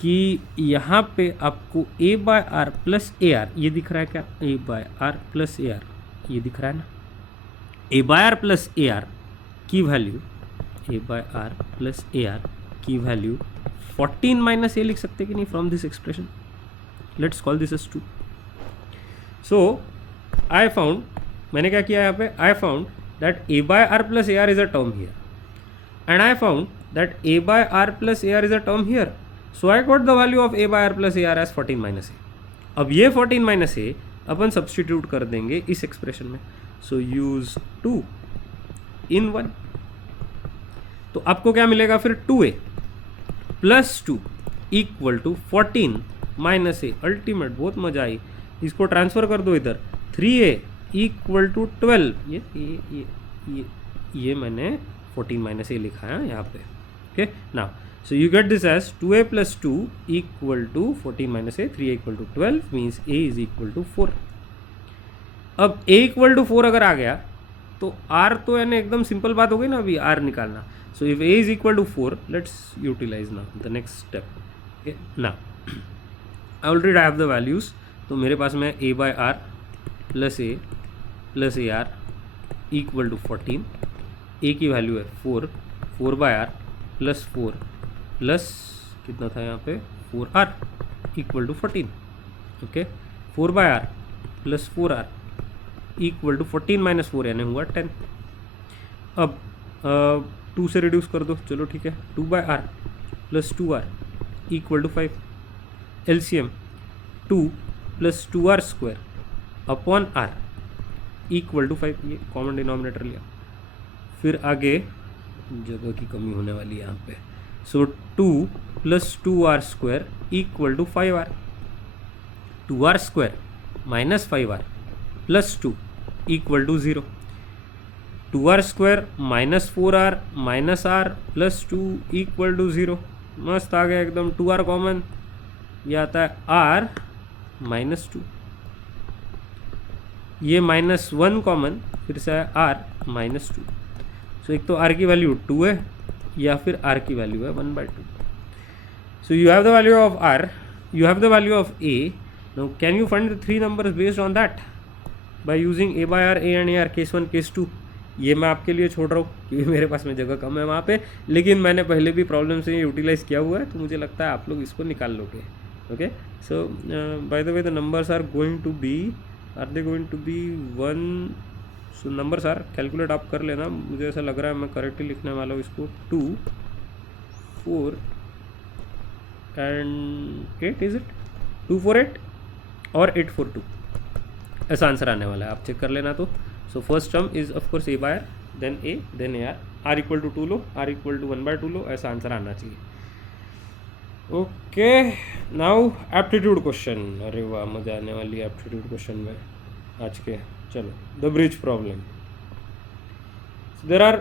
कि यहाँ पे आपको A by R plus AR ये दिख रहा है क्या? A by R plus AR ये दिख रहा है ना. A by R plus AR की value, A by R plus AR की वैल्यू 14 माइनस A लिख सकते कि नहीं from this expression. Let's call this as 2. So I found, मैंने क्या किया यहाँ पे, I found that A by R plus AR is a term here and I found that A by R plus AR is a term here. So I got the value of A by R plus AR as 14 minus A. अब ये 14 minus A upon substitute कर देंगे इस expression में. So use 2 in 1. तो आपको क्या मिलेगा फिर? 2A plus 2 equal to 14 minus A. Ultimate, बहुत मजा आई. इसको ट्रांसफर कर दो इधर. 3A equal to 12. ये मैंने 14 माइनस A लिखा है यहाँ पे. Okay, now so you get this as 2A plus 2 equal to 14 minus A. 3A equal to 12 means A is equal to 4. अब A इक्वल टू 4 अगर आ गया तो R तो यानी एकदम सिंपल बात हो गई ना अभी R निकालना. So if A is equal to 4, let's utilize now the next step. Okay, now already I have the values. तो मेरे पास में A by R plus A plus AR equal to 14. A की वैल्यू है 4. 4 by R plus 4 plus कितना था यहाँ पे 4R equal to 14. Okay, 4 by R plus 4R equal to 14 minus 4 यानी हुआ 10. अब 2 से रिड्यूस कर दो. चलो ठीक है. 2 by R plus 2R equal to 5. LCM 2 plus 2R square upon R equal to 5. ये कॉमन डिनोमिनेटर लिया. फिर आगे जगह की कमी होने वाली है यहाँ पे. So 2 plus 2R square equal to 5R. 2R square minus 5R plus 2 equal to 0. 2R square minus 4R minus R plus 2 equal to 0. मस्त आ गया एकदम. 2R कॉमन, ये आता है R माइनस 2. ये माइनस 1 कॉमन, फिर से है R माइनस 2. सो एक तो R की वैल्यू 2 है या फिर R की वैल्यू है 1/2. So you have the value of R, you have the value of A. Now can you find the three numbers based on that by using A by R, A and AR, case 1, case 2. ये मैं आपके लिए छोड़ रहा हूँ क्योंकि मेरे पास में जगह कम है वहाँ पे, लेकिन मैंने पहले भी प्रॉब्लम से यूटिलाइज़ किया हुआ है, तो मुझे लगता है आप लोग इसको निकाल लोगे। Okay, so by the way the numbers are going to be, are they going to be 1, so numbers are, calculate आप कर लेना, मुझे ऐसा लग रहा है मैं करेक्टली लिखने वाला हूँ इसको, 2, 4 एंड 8, इज इट 2, 4, 8 और 8, 4, 2, ऐसा आंसर आने वाला है, आप चेक कर लेना। तो so first term is of course A by R, then A, then A R equal to 2 लो, आर इक्वल टू 1/2 लो, ऐसा आंसर आना चाहिए। ओके, नाउ एप्टीट्यूड क्वेश्चन, अरे वाह मजा आने वाली है एप्टीट्यूड क्वेश्चन में आज के। चलो, the bridge problem, there are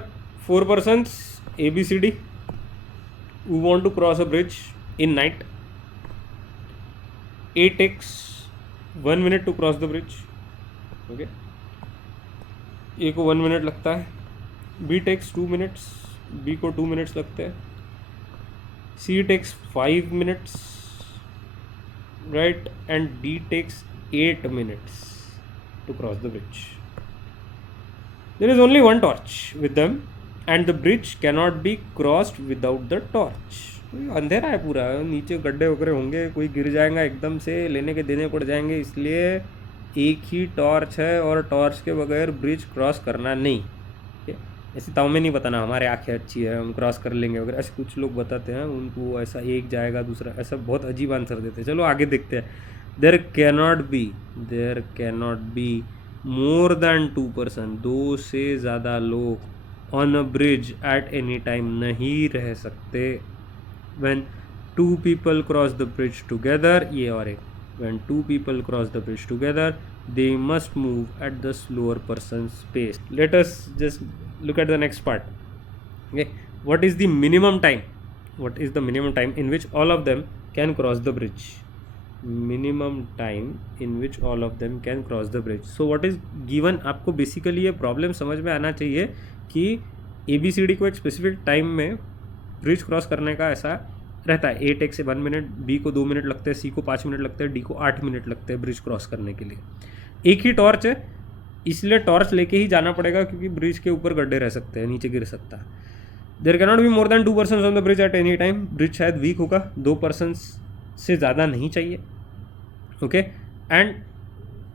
4 persons ABCD who want to cross a bridge in night. A takes 1 minute to cross the bridge. Okay, A को 1 minute लगता है, B takes 2 minutes, B को 2 minutes लगते हैं, C takes 5 minutes, right, and D takes 8 minutes to cross the bridge. There is only one torch with them and the bridge cannot be crossed without the torch. अंधेरा है पूरा, नीचे गड्ढे वगैरह होंगे, कोई गिर जाएगा एकदम से, लेने के देने पड़ जाएंगे, इसलिए एक ही टॉर्च है और टॉर्च के बगैर ब्रिज क्रॉस करना नहीं। ऐसे ताऊ में नहीं बताना हमारे आंखें अच्छी है हम क्रॉस कर लेंगे वगैरह, ऐसे कुछ लोग बताते हैं, उनको ऐसा एक जाएगा दूसरा, ऐसा बहुत अजीब आंसर देते हैं। चलो आगे देखते हैं। There cannot be more than 2 person, 2 से ज़्यादा लोग on a bridge at any time नहीं रह सकते। when 2 people cross the bridge together, ये और एक, when 2 people cross the bridge together they must move at the slower person's pace. Let us just look at the next part. Okay, what is the minimum time in which all of them can cross the bridge? Minimum time in which all of them can cross the bridge. So what is given, आपको basically ये problem समझ में आना चाहिए कि ABCD को एक specific time में ब्रिज क्रॉस करने का ऐसा रहता है। A टेक्स 1 minute, B को 2 minute लगते हैं, C को 5 minute लगते हैं, D को 8 minute लगते हैं ब्रिज क्रॉस करने के लिए। एक ही टॉर्च है, इसलिए टॉर्च लेके ही जाना पड़ेगा क्योंकि ब्रिज के ऊपर गड्ढे रह सकते हैं, नीचे गिर सकता है। There cannot be more than 2 persons on the bridge at any time, bridge शायद वीक होगा, 2 persons से ज़्यादा नहीं चाहिए। ओके, एंड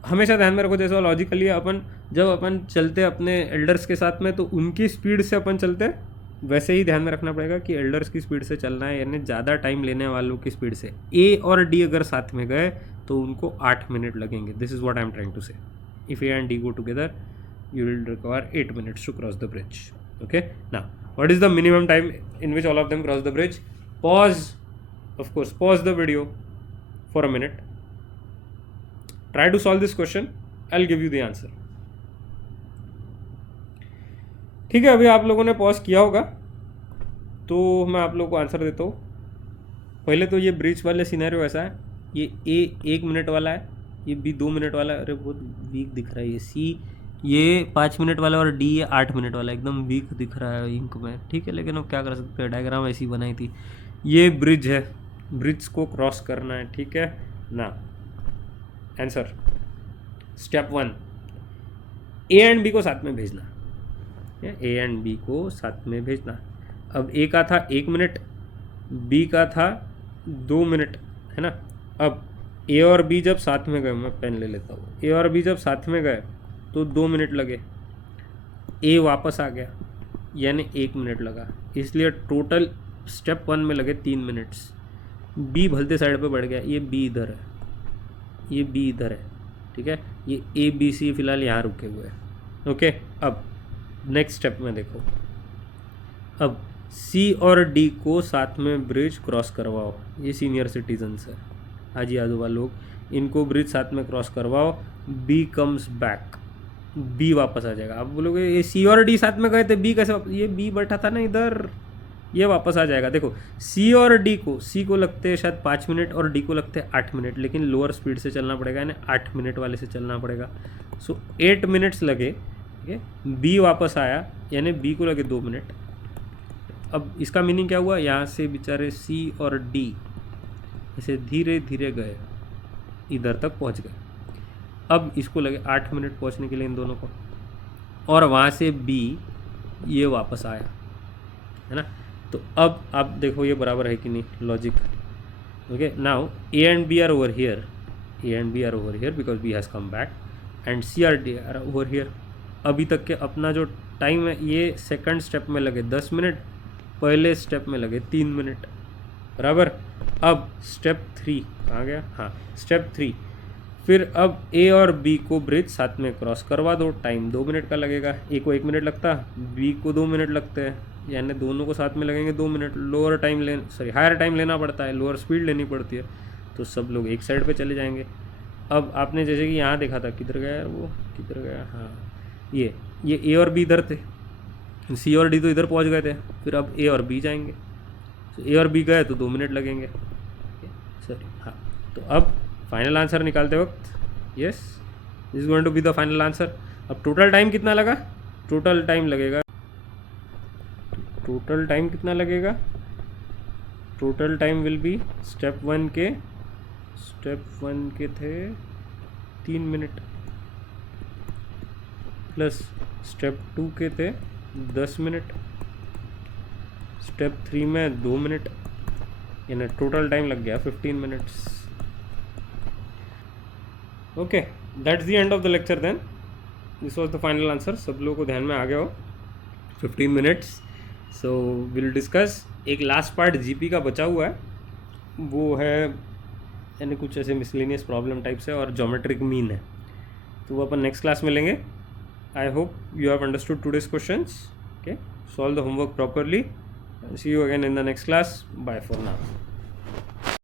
हमेशा ध्यान में रखो, जैसे लॉजिकली जब अपन चलते अपने एल्डर्स के साथ में तो उनकी स्पीड से अपन चलते हैं, वैसे ही ध्यान में रखना पड़ेगा कि एल्डर्स की स्पीड से चलना है, यानी ज़्यादा टाइम लेने वालों की स्पीड से। ए और डी अगर साथ में गए तो उनको 8 मिनट लगेंगे। This is what I am trying to say. If A and D go together you will require 8 minutes to cross the bridge. Okay, now what is the minimum time in which all of them cross the bridge? Pause the video for a minute, try to solve this question, I will give you the answer. ठीक है, अभी आप लोगों ने pause किया होगा तो मैं आप लोगों को आंसर देता हूँ। पहले तो ये ब्रिज वाले सिनेरियो ऐसा है, ये ए 1 minute वाला है, ये बी 2 minute वाला है, अरे बहुत वीक दिख रहा है ये सी, ये 5 minute वाला और डी ये 8 minute वाला, एकदम वीक दिख रहा है इंक में। ठीक है, लेकिन अब क्या कर सकते हैं, डायग्राम ऐसी बनाई थी। ये ब्रिज है, ब्रिज को क्रॉस करना है। ठीक है ना, answer step 1, A and B को साथ में भेजना, ए एंड बी को साथ में भेजना। अब ए का था 1 minute, बी का था 2 minute, है ना। अब ए और बी जब साथ में गए, मैं पेन ले लेता हूँ, ए और बी जब साथ में गए तो 2 minute लगे, ए वापस आ गया यानी 1 minute लगा, इसलिए टोटल स्टेप 1 में लगे 3 minutes। बी भलते साइड पे बढ़ गया, ये बी इधर है, ये बी इधर है। ठीक है, ये ए बी सी फिलहाल यहाँ रुके हुए हैं। ओके, अब नेक्स्ट स्टेप में देखो, अब सी और डी को साथ में ब्रिज क्रॉस करवाओ। ये सीनियर सिटीजन्स है, हाजी आजूबा लोग, इनको ब्रिज साथ में क्रॉस करवाओ। बी कम्स बैक, बी वापस आ जाएगा। आप बोलोगे ये सी और डी साथ में गए थे, बी कैसे वापस? ये बी बैठा था ना इधर, ये वापस आ जाएगा। देखो सी और डी को, सी को लगते हैं शायद 5 minute और डी को लगते हैं 8 minute, लेकिन लोअर स्पीड से चलना पड़ेगा, यानी 8 minute वाले से चलना पड़ेगा। सो 8 minutes लगे। ठीक है, बी वापस आया यानी बी को लगे 2 minute। अब इसका मीनिंग क्या हुआ, यहाँ से बेचारे सी और डी ऐसे धीरे धीरे गए, इधर तक पहुँच गए। अब इसको लगे 8 minute पहुँचने के लिए इन दोनों को, और वहाँ से B ये वापस आया, है ना। तो अब आप देखो ये बराबर है कि नहीं, logic. Okay, now A and B are over here, A and B are over here because B has come back and C are D are over here। अभी तक के अपना जो टाइम है ये सेकंड स्टेप में लगे 10 मिनट, पहले स्टेप में लगे 3 मिनट, बराबर। अब स्टेप 3 कहाँ गया, हाँ स्टेप 3, फिर अब A और B को ब्रिज साथ में क्रॉस करवा दो, टाइम 2 मिनट का लगेगा। A को 1 मिनट लगता, B को 2 मिनट लगते हैं, यानी दोनों को साथ में लगेंगे 2 minute. Lower time higher time लेना पड़ता है, लोअर स्पीड लेनी पड़ती है, तो सब लोग एक साइड पे चले जाएंगे। अब आपने जैसे कि यहाँ देखा था, किधर गया यार वो, किधर गया, हाँ ये A और B इधर थे, C और D तो इधर पहुँच गए थे, फिर अब A और B जाएंगे, तो A और B गए तो 2 मिनट लगेंगे, सर हाँ। तो अब फाइनल आंसर निकालते वक्त, yes this is going to be the final answer. अब टोटल टाइम कितना लगा, टोटल टाइम लगेगा, टोटल टाइम कितना लगेगा, total time will be step 1 के थे 3 मिनट, प्लस स्टेप 2 के थे 10 मिनट, स्टेप 3 में 2 मिनट, यानी टोटल टाइम लग गया 15 minutes. Okay, that's the end of the lecture then, this was the final answer. सब लोगों को ध्यान में आ गया हो, 15 मिनट्स। सो विल डिस्कस, एक लास्ट पार्ट जीपी का बचा हुआ है, वो है यानी कुछ ऐसे मिसलेनियस प्रॉब्लम टाइप से और ज्योमेट्रिक मीन है, तो वो अपन नेक्स्ट क्लास में लेंगे। I hope you have understood today's questions. Okay, solve the homework properly, see you again in the next class, bye for now.